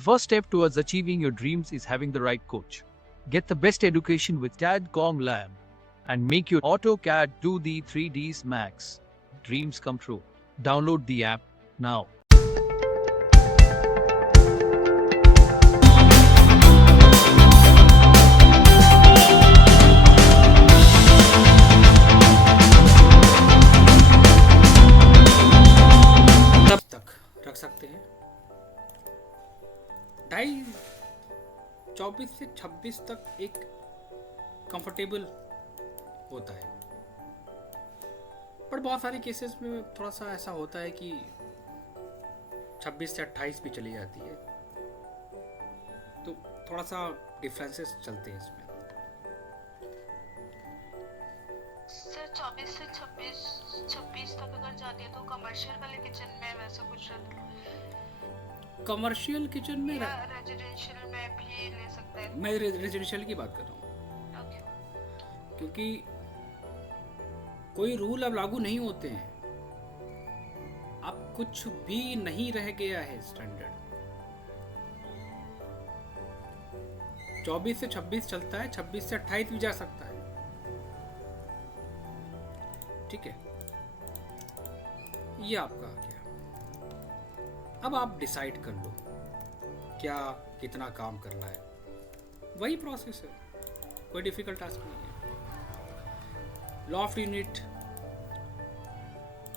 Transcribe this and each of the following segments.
The first step towards achieving your dreams is having the right coach. Get the best education with TADCOM Lab and make your AutoCAD 2D 3Ds Max dreams come true. Download the app now. तब तक रख सकते हैं 24 से 26 तक एक comfortable होता है, पर बहुत सारे केसेस में थोड़ा सा ऐसा होता है कि 26 से 28 भी चली जाती है, तो थोड़ा सा डिफरेंसेस चलते हैं इसमें। सर 24 से 26 तक अगर जाती है तो कमर्शियल वाले किचन में वैसा कुछ रहता है? कमर्शियल किचन में या रेजिडेंशियल में भी ले सकते हैं? मैं रेजिडेंशियल की बात कर रहा हूँ, ओके। क्योंकि कोई रूल अब लागू नहीं होते हैं, अब कुछ भी नहीं रह गया है स्टैंडर्ड। 24 से 26 चलता है, 26 से 28 भी जा सकता है, ठीक है। ये आपका आ गया। अब आप डिसाइड कर लो क्या कितना काम करना है, वही प्रोसेस है, कोई डिफिकल्ट टास्क नहीं है। लॉफ्ट यूनिट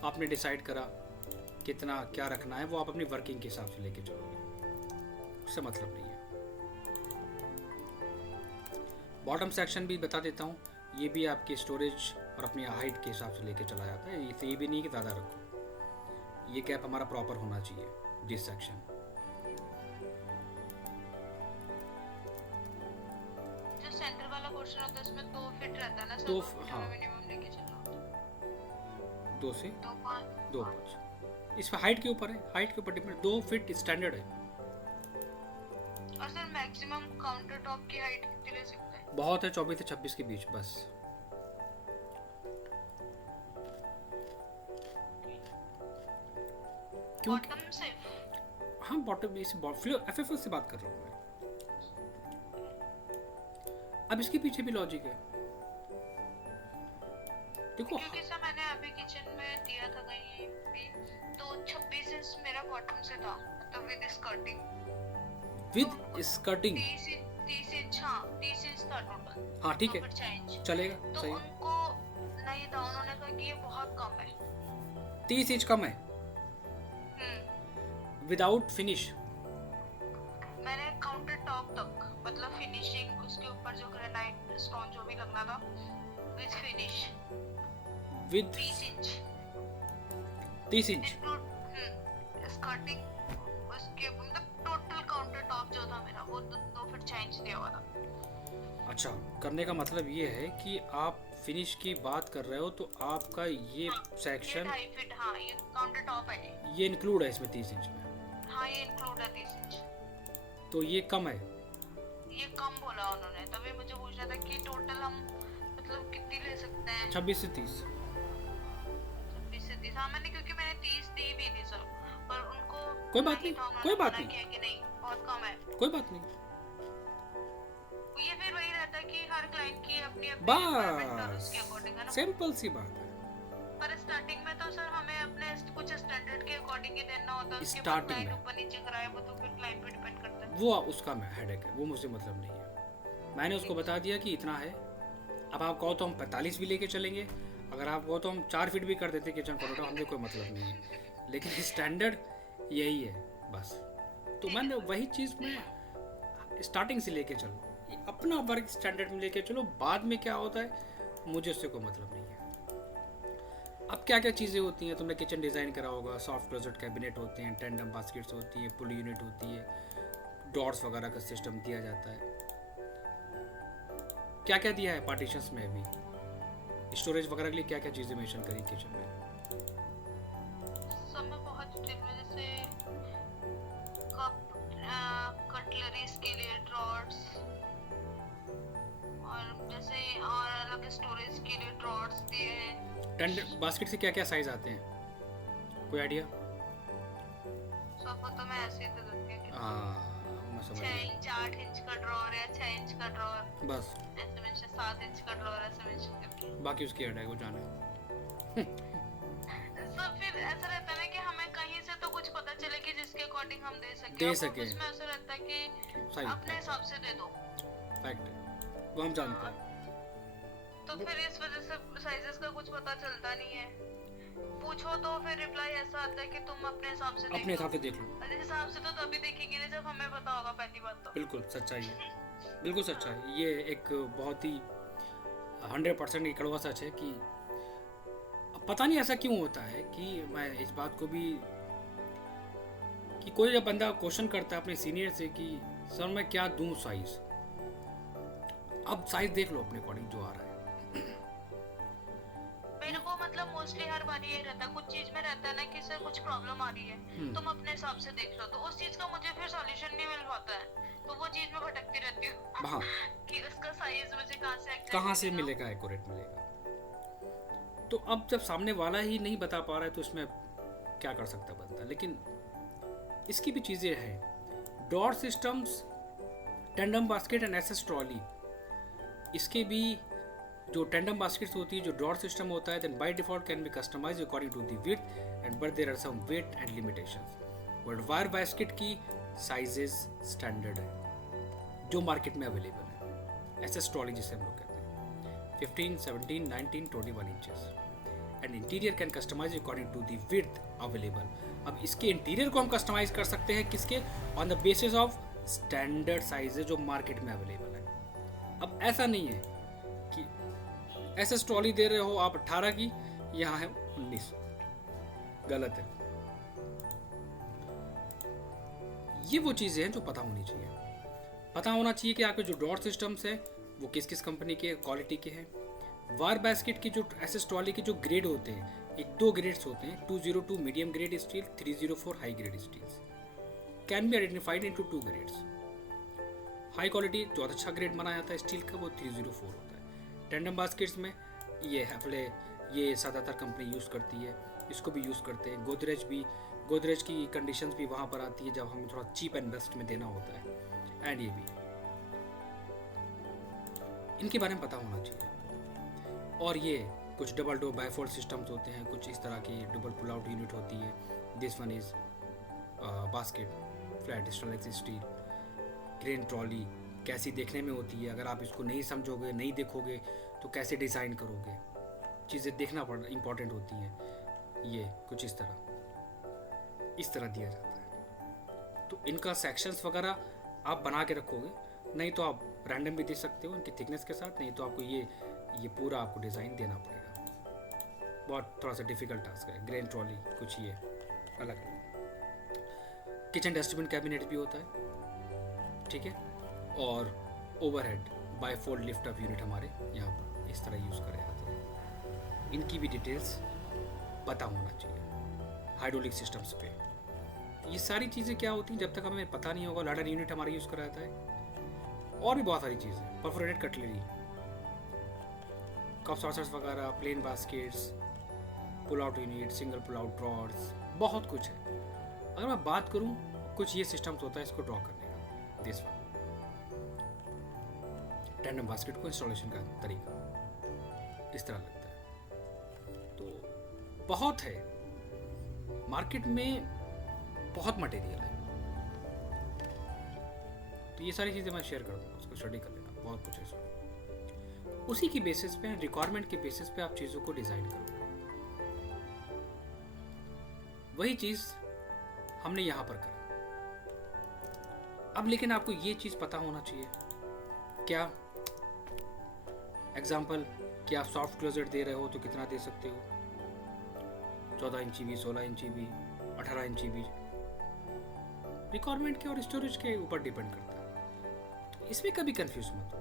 आपने डिसाइड करा कितना क्या रखना है, वो आप अपनी वर्किंग के हिसाब से लेके चलोगे, उससे मतलब नहीं है। बॉटम सेक्शन भी बता देता हूँ, ये भी आपके स्टोरेज और अपनी हाइट के हिसाब से लेके चला जाता है। ये भी नहीं कि ज़्यादा रखो, ये गैप हमारा प्रॉपर होना चाहिए दिस सेक्शन। जो सेंटर वाला पोर्शन होता है उसमें 2 फीट रहता है ना सर? 2 तो हाँ, मिनिमम लेके चलना होता है 2 से 2 5। इस पर हाइट के ऊपर है, हाइट के ऊपर डिपेंड। 2 फीट स्टैंडर्ड है। और सर मैक्सिमम काउंटर टॉप की हाइट कितनी ले सकते हैं? बहुत है 24 से 26 के बीच बस। बॉटम से? हाँ, बॉटम इस एफएफएल से बात कर रहा हूँ मैं। अब इसके पीछे भी लॉजिक है, देखो। क्योंकि सर मैंने अभी किचन में दिया था कहीं भी, तो 26 इंच मेरा बॉटम से था, मतलब with skirting. With skirting 30 inch, हाँ 30 इंच था टोटल। हाँ ठीक है, तो फिर 4 इंच चलेगा, तो सही। उनको नहीं था, उन्होंने कहा कि ये बहुत कम है। 30 इंच कम है विदाउट फिनिश। मैंने काउंटर टॉप तक, मतलब फिनिशिंग उसके ऊपर जो ग्रेनाइट स्टोन जो भी लगना था with finish, with 30 inch 30 inch skirting, उसके मतलब टोटल काउंटर टॉप जो था मेरा वो 2 फीट 4 इंच दिया हुआ था। अच्छा, करने का मतलब ये है कि आप फिनिश की बात कर रहे हो, तो आपका ये सेक्शन, ये 2.5 फीट, हाँ ये काउंटर टॉप है, ये इंक्लूड है इसमें 30 इंच में। हाँ ये इंक्लूड है 30 इंच। तो ये कम है, ये कम बोला उन्होंने, तभी मुझे पूछना था कि टोटल हम मतलब कितनी ले सकते हैं? 26 से 30। 26 से 30, हाँ मैंने, क्योंकि मैंने 30 दी भी थी सर, पर उनको कोई बात नहीं, था, उन्होंने कोई बात मना नहीं, किया कि नहीं बहुत कम है। कोई बात नहीं, ये फिर वही रहता है कि हर क्लाइंट की अपनी अपनी रिक्वायरमेंट और उसके अकॉर्डिंग है ना। सिंपल सी बात है। पर स्टार्टिंग में तो सर हमें अपने कुछ स्टैंडर्ड के अकॉर्डिंग ही देना होता है, उसके बाद स्टार्टिंग क्लाइंट में ऊपर नीचे कराए वो तो फिर क्लाइंट पे डिपेंड करता है। वो उसका हेडेक है, वो मुझे मतलब नहीं है। मैंने उसको बता दिया कि इतना है। अब आप कहो तो हम 45 भी लेके चलेंगे, अगर आप कहो तो हम 4 फीट भी कर देते किचन कॉरिडोर, हमने कोई मतलब नहीं है, लेकिन स्टैंडर्ड यही है बस। तो मैंने वही चीज़ में स्टार्टिंग से लेके चलो, अपना वर्क स्टैंडर्ड में लेके चलो, बाद में क्या होता है मुझे उससे कोई मतलब नहीं है। अब क्या क्या चीज़ें होती हैं, तुमने किचन डिज़ाइन करा होगा, सॉफ्ट क्लोजेट कैबिनेट होते हैं, टेंडम बास्केट्स होती हैं, पुल यूनिट होती है, डॉट्स वगैरह का सिस्टम दिया जाता है। क्या क्या दिया है पार्टीशंस में, अभी स्टोरेज वगैरह के लिए क्या क्या चीज़ें मेंशन करी किचन में? सब में बहुत डिटेल में, जैसे कप, कटलरीज के लिए ड्रॉर्स, और जैसे और अलग स्टोरेज के लिए ड्रॉर्स दिए हैं। टेंडर बास्केट से क्या क्या साइज आते हैं, कोई आइडिया? सबको तो मैं ऐसे ही दे देती हूँ कि समझ 6 गया। इंच 8 इंच का ड्रॉर या 6 इंच का ड्रॉर, बस ऐसे मेंशन 7 इंच का ड्रॉर ऐसे मेंशन करके। बाकी उसकी हेड है वो जाने। तो फिर ऐसा रहता है ना कि हमें कहीं से तो कुछ पता चले कि जिसके अकॉर्डिंग हम दे सके। दे अब सके। ऑफिस में ऐसा रहता है कि सही अपने हिसाब से दे दो। फैक्ट है, वो हम जानते हैं। तो फिर इस वजह से साइजेस का कुछ पता चलता नहीं है। पूछो तो फिर रिप्लाई ऐसा आता है कि तुम अपने हिसाब से अपने हिसाब से देख लो। अपने हिसाब से तो तभी देखेंगे ना जब हमें पता होगा पहली बात तो। बिल्कुल सच्चाई है, बिल्कुल सच्चाई। ये एक बहुत ही 100% एक कड़वा सच है कि अब पता नहीं ऐसा क्यों होता है कि मैं इस बात को भी कि कोई जब बंदा क्वेश्चन करता है अपने सीनियर से कि सर मैं क्या दूं साइज, अब साइज देख लो अपने अकॉर्डिंग जो आ रहा है। मेरे को मतलब मोस्टली हर बार ये रहता है, कुछ चीज में रहता है ना कि सर कुछ प्रॉब्लम आ रही है तुम अपने हिसाब से देख लो, तो उस चीज का मुझे फिर सॉल्यूशन नहीं मिल पाता है, तो वो चीज में भटकती रहती हूँ। हाँ कि उसका साइज मुझे कहाँ से मिलेगा, एक्यूरेट मिलेगा। तो अब जब सामने वाला ही नहीं बता पा रहा है तो इसमें क्या कर सकता बंदा। लेकिन इसकी भी चीज़ें हैं, door systems, tandem basket and SS trolley, इसके भी जो टेंडम बास्केट्स होती है, जो डोर सिस्टम होता है, then by default can be customise according to the width and but there are some weight and limitations. But wire basket की sizes standard है जो मार्केट में अवेलेबल है। एसएस ट्रॉली जिसे हम लोग कहते हैं 15, 17, 19, 21 inches and interior can customise according to the width available. अब इसके इंटीरियर को हम कस्टमाइज कर सकते हैं किसके, on the basis of standard sizes जो मार्केट में अवेलेबल है। अब ऐसा नहीं है कि एसएस ट्रॉली दे रहे हो आप 18 की, यहाँ है 19, गलत है। ये वो चीज़ें हैं जो पता होनी चाहिए। पता होना चाहिए कि आपके जो डोर सिस्टम्स हैं वो किस किस कंपनी के क्वालिटी के हैं। वायर बास्केट की जो एसएस ट्रॉली के जो ग्रेड होते हैं, एक दो ग्रेड्स होते हैं, 202 medium grade steel, 304 high grade steels, can be identified into 2 grades. High quality जो अच्छा ग्रेड माना जाता है स्टील का वो 304 होता है। टेंडम बास्केट्स में ये हैफले ये ज़्यादातर कंपनी यूज़ करती है, इसको भी यूज़ करते हैं। गोदरेज की कंडीशंस भी वहाँ पर आती है जब हमें थोड़ा चीप एंड बेस्ट में देना होता है। एंड ये भी इनके बारे में पता होना चाहिए। और ये कुछ डबल डोर बायफोल्ड सिस्टम्स होते हैं, कुछ इस तरह की डबल पुल आउट यूनिट होती है। This one is basket flat stainless steel. Grain trolley कैसी देखने में होती है, अगर आप इसको नहीं समझोगे, नहीं देखोगे तो कैसे डिज़ाइन करोगे, चीज़ें देखना इम्पॉर्टेंट होती हैं। ये कुछ इस तरह दिया जाता है। तो इनका सेक्शंस वगैरह आप बना के रखोगे, नहीं तो आप रैंडम भी दे सकते हो इनकी थिकनेस के साथ, नहीं तो आपको ये पूरा आपको डिज़ाइन देना पड़ेगा। बहुत थोड़ा सा डिफिकल्ट टास्क है। ग्रेन ट्रॉली कुछ ये अलग अलग। किचन डस्टबिन कैबिनेट भी होता है, ठीक है। और ओवरहेड बायफोल्ड लिफ्ट अप यूनिट हमारे यहाँ पर इस तरह यूज़ करे जाते हैं। इनकी भी डिटेल्स पता होना चाहिए। हाइड्रोलिक सिस्टम्स पे ये सारी चीज़ें क्या होती हैं, जब तक हमें पता नहीं होगा। लैडर यूनिट हमारा यूज़ करा जाता है, और भी बहुत सारी चीज़ें, परफोरेटेड कटलरी, कप सॉसर्स वगैरह, plain baskets, pull out unit, single pull out drawers, बहुत कुछ है। अगर मैं बात करूं, कुछ ये सिस्टम्स होता है इसको ड्रॉ करने का। दिस वन टेंडम बास्केट को इंस्टॉलेशन का तरीका इस तरह लगता है। तो बहुत है मार्केट में, बहुत मटेरियल है। तो ये सारी चीज़ें मैं शेयर कर दूँगा, उसको स्टडी कर लेना, बहुत कुछ है इसमें। उसी की बेसिस पे, रिक्वायरमेंट के बेसिस पे आप चीज़ों को डिज़ाइन करोगे। वही चीज़ हमने यहाँ पर करा। अब लेकिन आपको ये चीज़ पता होना चाहिए, क्या एग्जाम्पल कि आप सॉफ्ट क्लोजेट दे रहे हो तो कितना दे सकते हो, 14 इंची भी, 16 इंची भी, 18 इंची भी, रिक्वायरमेंट के और स्टोरेज के ऊपर डिपेंड करता है। तो इसमें कभी कंफ्यूज मत हो,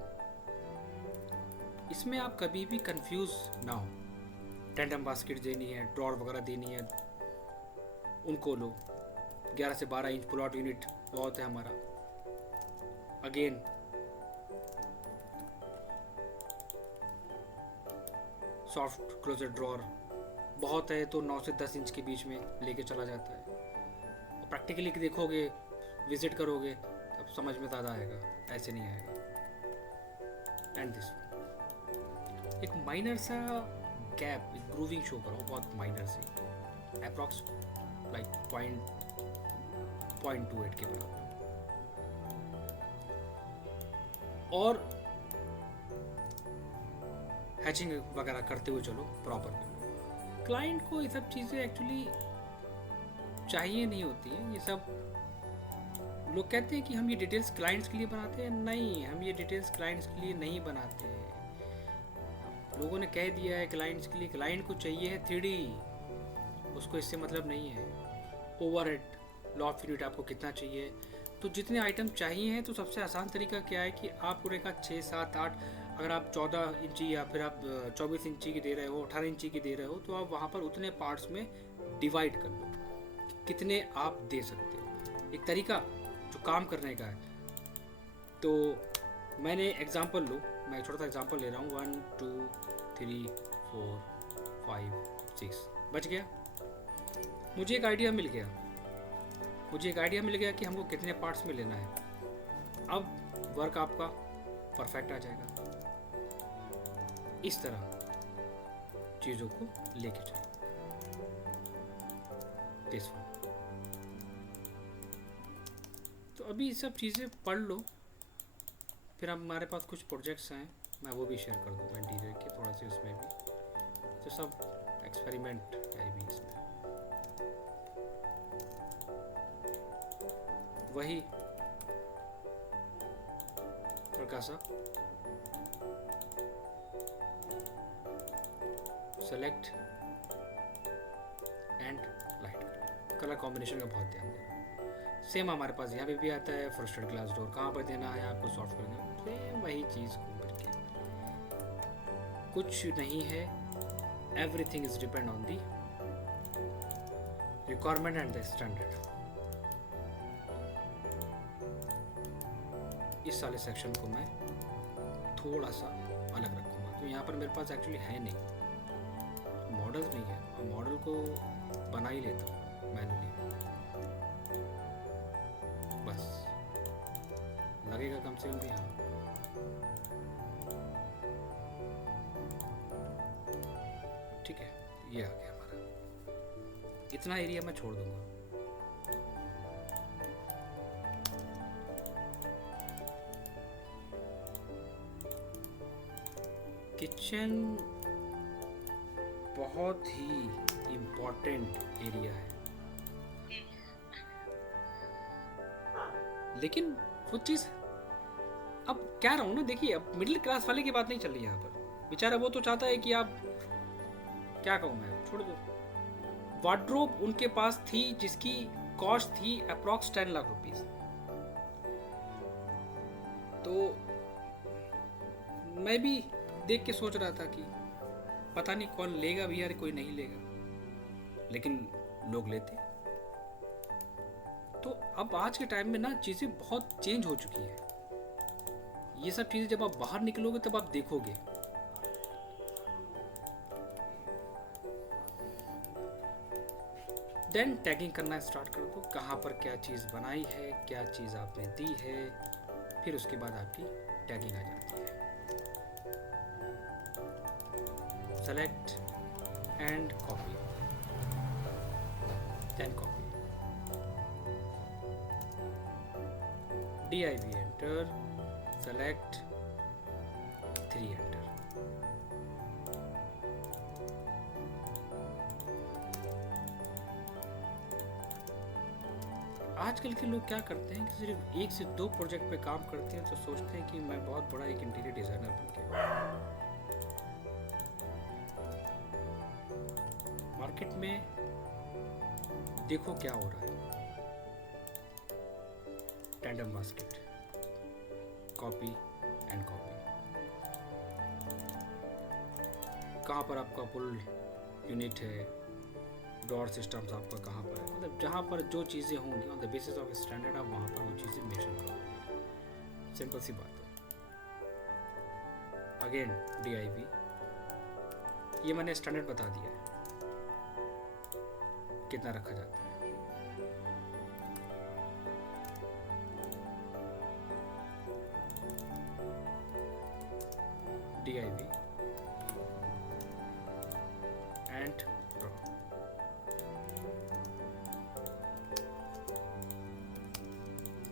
इसमें आप कभी भी कंफ्यूज ना हो। टेंडम बास्केट देनी है, ड्रॉर वगैरह देनी है, उनको लो। 11 से 12 इंच पुल आउट यूनिट बहुत है हमारा। अगेन सॉफ्ट क्लोजेट ड्रॉर बहुत है तो 9 से 10 इंच के बीच में लेके चला जाता है। और प्रैक्टिकली देखोगे, विजिट करोगे, अब समझ में ज़्यादा आएगा, ऐसे नहीं आएगा। एंड दिस एक माइनर सा गैप, एक ग्रूविंग शो करो, बहुत माइनर सी, अप्रॉक्स लाइक 0.28 के बराबर। और हैचिंग वगैरह करते हुए चलो प्रॉपर। क्लाइंट को ये सब चीज़ें एक्चुअली चाहिए नहीं होती है। ये सब लोग कहते हैं कि हम ये डिटेल्स क्लाइंट्स के लिए बनाते हैं, नहीं, हम ये डिटेल्स क्लाइंट्स के लिए नहीं बनाते हैं। लोगों ने कह दिया है क्लाइंट्स के लिए, क्लाइंट को चाहिए है 3D, उसको इससे मतलब नहीं है। ओवरहेड लॉ ऑफ यूनिट आपको कितना चाहिए, तो जितने आइटम चाहिए हैं, तो सबसे आसान तरीका क्या है कि आप पूरे का 6, 7, 8, अगर आप 14 इंची या फिर आप 24 इंची की दे रहे हो, 18 इंची की दे रहे हो, तो आप वहाँ पर उतने पार्ट्स में डिवाइड कर लो, कितने आप दे सकते हो। एक तरीका जो काम करने का है। तो मैंने एग्जांपल लो, मैं छोटा सा एग्जांपल ले रहा हूँ, 1 2 3 4 5 6 बच गया। मुझे एक आइडिया मिल गया कि हमको कितने पार्ट्स में लेना है। अब वर्क आपका परफेक्ट आ जाएगा। इस तरह चीज़ों को लेके चलो। This one. तो अभी ये सब चीज़ें पढ़ लो, फिर अब हमारे पास कुछ प्रोजेक्ट्स हैं, मैं वो भी शेयर कर दूँगा इंटीरियर के, थोड़ा सा उसमें भी, तो सब एक्सपेरिमेंट है भी इसमें। वही प्रकाशा select and light colour combination का बहुत ध्यान देना। सेम हमारे पास यहाँ पे भी आता है, फ्रस्टेड ग्लास डोर कहाँ पर देना है आपको, सॉफ्ट करना, सेम वही चीज़ घूम फिर के। कुछ नहीं है, everything is depend on the requirement and the standard. इस साले सेक्शन को मैं थोड़ा सा अलग रखूँगा। तो यहाँ पर मेरे पास एक्चुअली है नहीं, मॉडल्स नहीं है, और मॉडल को बना ही लेता हूँ मैनुअली, बस लगेगा कम से कम भी। हाँ, ठीक है, ये आ गया हमारा। इतना एरिया मैं छोड़ दूंगा। किचन बहुत ही इम्पोर्टेंट एरिया है, लेकिन वो चीज़ अब क्या रहा हूँ ना, देखिए अब मिडिल क्लास वाले की बात नहीं चल रही यहाँ पर। बेचारा वो तो चाहता है कि आप, क्या कहूँ मैं, छोड़ दो। वार्डरोब उनके पास थी जिसकी कॉस्ट थी अप्रॉक्स 10 लाख रुपीस। तो मैं भी देख के सोच रहा था कि पता नहीं कौन लेगा भी यार, कोई नहीं लेगा, लेकिन लोग लेते। तो अब आज के टाइम में ना चीज़ें बहुत चेंज हो चुकी है। ये सब चीज़ें जब आप बाहर निकलोगे तब आप देखोगे। देन टैगिंग करना स्टार्ट कर दो, कहाँ पर क्या चीज़ बनाई है, क्या चीज़ आपने दी है, फिर उसके बाद आपकी टैगिंग आ जाती है। Select and copy, then copy, div enter, select 3 enter। आजकल के लोग क्या करते हैं कि सिर्फ 1 से 2 प्रोजेक्ट पे काम करते हैं, तो सोचते हैं कि मैं बहुत बड़ा एक इंटीरियर डिजाइनर बन गया। मार्केट में देखो क्या हो रहा है, tandem basket, copy and copy. कहाँ पर आपका पुल यूनिट है, डोर सिस्टम्स आपका कहाँ पर है, मतलब जहाँ पर जो चीज़ें होंगी on the basis of standard, आप वहाँ पर वो चीज़ें मेंशन करोगे। सिंपल सी बात है। अगेन div, ये मैंने स्टैंडर्ड बता दिया है कितना रखा जाता है। div and draw.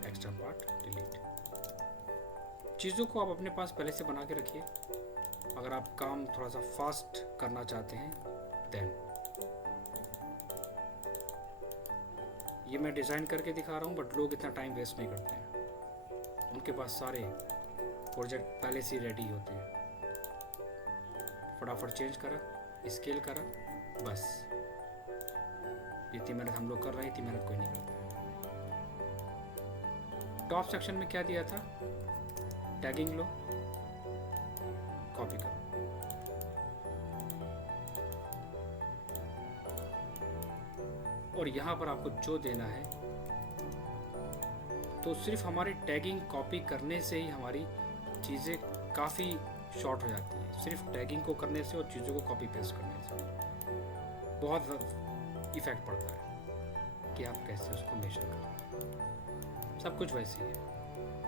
Extra part delete. चीज़ों को आप अपने पास पहले से बना के रखिए, अगर आप काम थोड़ा सा फास्ट करना चाहते हैं देन। ये मैं डिज़ाइन करके दिखा रहा हूँ, बट लोग इतना टाइम वेस्ट नहीं करते हैं, उनके पास सारे प्रोजेक्ट पहले से रेडी होते हैं। फटाफट चेंज करा, स्केल करा, बस। जितनी मेहनत हम लोग कर रहे हैं इतनी मेहनत कोई नहीं करता है। टॉप सेक्शन में क्या दिया था, टैगिंग लो, कॉपी करो, और यहाँ पर आपको जो देना है, तो सिर्फ हमारे टैगिंग कॉपी करने से ही हमारी चीज़ें काफ़ी शॉर्ट हो जाती हैं। सिर्फ टैगिंग को करने से और चीज़ों को कॉपी पेस्ट करने से बहुत इफेक्ट पड़ता है कि आप कैसे उसको मेजर करें। सब कुछ वैसे ही है।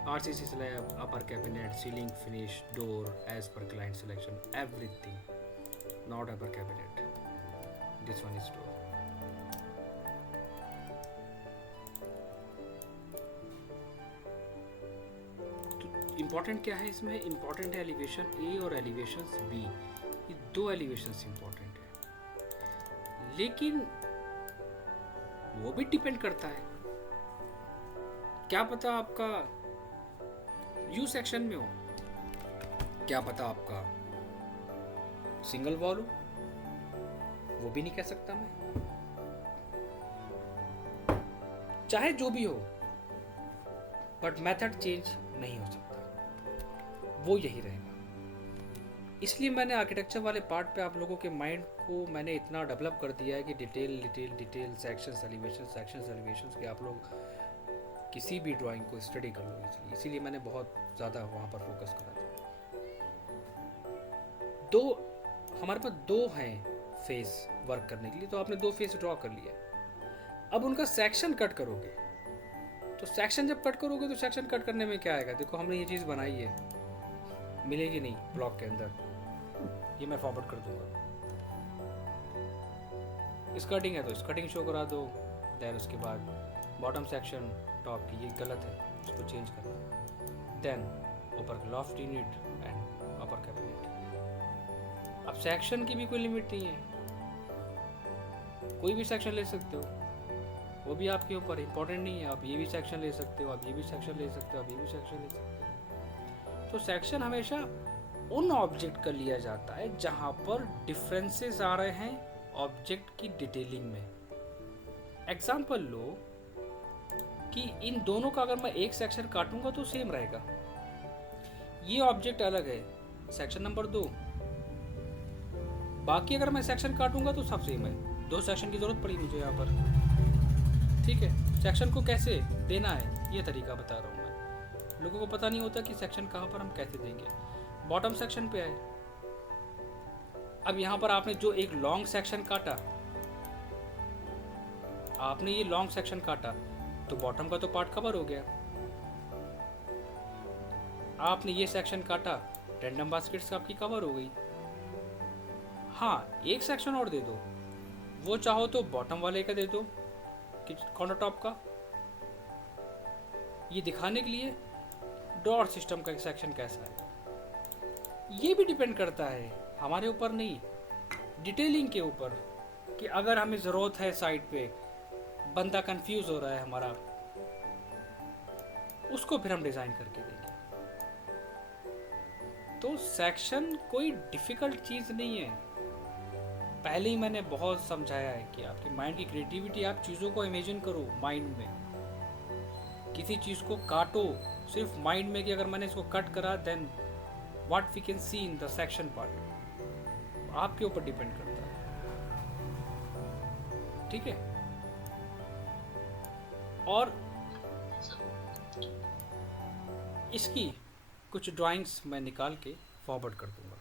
RCC slab, upper cabinet, ceiling finish, door edge पर client selection, everything. Not upper cabinet, this one is door. Important क्या है इसमें, इम्पॉर्टेंट है एलिवेशन ए और एलिवेशन बी। ये दो एलिवेशन इम्पॉर्टेंट है, लेकिन वो भी डिपेंड करता है। क्या पता आपका यू सेक्शन में हो, क्या पता आपका सिंगल वॉल हो, वो भी नहीं कह सकता मैं। चाहे जो भी हो, बट मेथड चेंज नहीं हो सकता, वो यही रहेगा। इसलिए मैंने आर्किटेक्चर वाले पार्ट पे आप लोगों के माइंड को मैंने इतना डेवलप कर दिया है कि डिटेल सेक्शंस एलिवेशंस कि आप लोग किसी भी ड्राइंग को स्टडी कर लो। इसीलिए मैंने बहुत ज़्यादा वहाँ पर फोकस करा था। हमारे पास दो हैं फेस वर्क करने के लिए, तो आपने दो फेस ड्रॉ कर लिया। अब उनका सेक्शन कट करोगे, तो सेक्शन जब कट करोगे तो सेक्शन कट करने में क्या आएगा, देखो हमने ये चीज़ बनाई है, मिलेगी नहीं ब्लॉक के अंदर, ये मैं फॉरवर्ड कर दूंगा। स्कर्टिंग है तो स्कर्टिंग शो करा दो, देन उसके बाद बॉटम सेक्शन टॉप की ये गलत है, इसको चेंज करना, देन ऊपर loft unit and upper cabinet. अब सेक्शन की भी कोई लिमिट नहीं है, कोई भी सेक्शन ले सकते हो, वो भी आपके ऊपर इंपॉर्टेंट नहीं है। आप ये भी सेक्शन ले सकते हो, आप ये भी सेक्शन ले सकते हो, आप ये भी सेक्शन ले सकते हो। तो सेक्शन हमेशा उन ऑब्जेक्ट का लिया जाता है जहां पर डिफरेंसेस आ रहे हैं ऑब्जेक्ट की डिटेलिंग में। एग्जांपल लो कि इन दोनों का अगर मैं एक सेक्शन काटूंगा तो सेम रहेगा, ये ऑब्जेक्ट अलग है, सेक्शन नंबर 2, बाकी अगर मैं सेक्शन काटूंगा तो सब सेम है। 2 सेक्शन की जरूरत पड़ी मुझे यहाँ पर, ठीक है। सेक्शन को कैसे देना है ये तरीका बता रहा हूँ मैं। लोगों को पता नहीं होता कि सेक्शन कहाँ पर हम कैसे देंगे। बॉटम सेक्शन पे आए, अब यहाँ पर आपने जो एक लॉन्ग सेक्शन काटा, आपने ये लॉन्ग सेक्शन काटा तो बॉटम का तो पार्ट कवर हो गया। आपने ये सेक्शन काटा, टेंडम बास्केट्स आपकी कवर हो गई। हाँ, एक सेक्शन और दे दो, वो चाहो तो बॉटम वाले का दे दो, काउंटर टॉप का, ये दिखाने के लिए डॉर सिस्टम का एक सेक्शन कैसा है। ये भी डिपेंड करता है हमारे ऊपर नहीं, डिटेलिंग के ऊपर, कि अगर हमें ज़रूरत है साइड पे, बंदा कंफ्यूज हो रहा है हमारा, उसको फिर हम डिज़ाइन करके देंगे। तो सेक्शन कोई डिफ़िकल्ट चीज़ नहीं है। पहले ही मैंने बहुत समझाया है कि आपकी माइंड की क्रिएटिविटी, आप चीज़ों को इमेजिन करो माइंड में, किसी चीज़ को काटो सिर्फ माइंड में कि अगर मैंने इसको कट करा then what we can see in the section part, आपके ऊपर डिपेंड करता है, ठीक है। और इसकी कुछ ड्राइंग्स मैं निकाल के फॉरवर्ड कर दूंगा।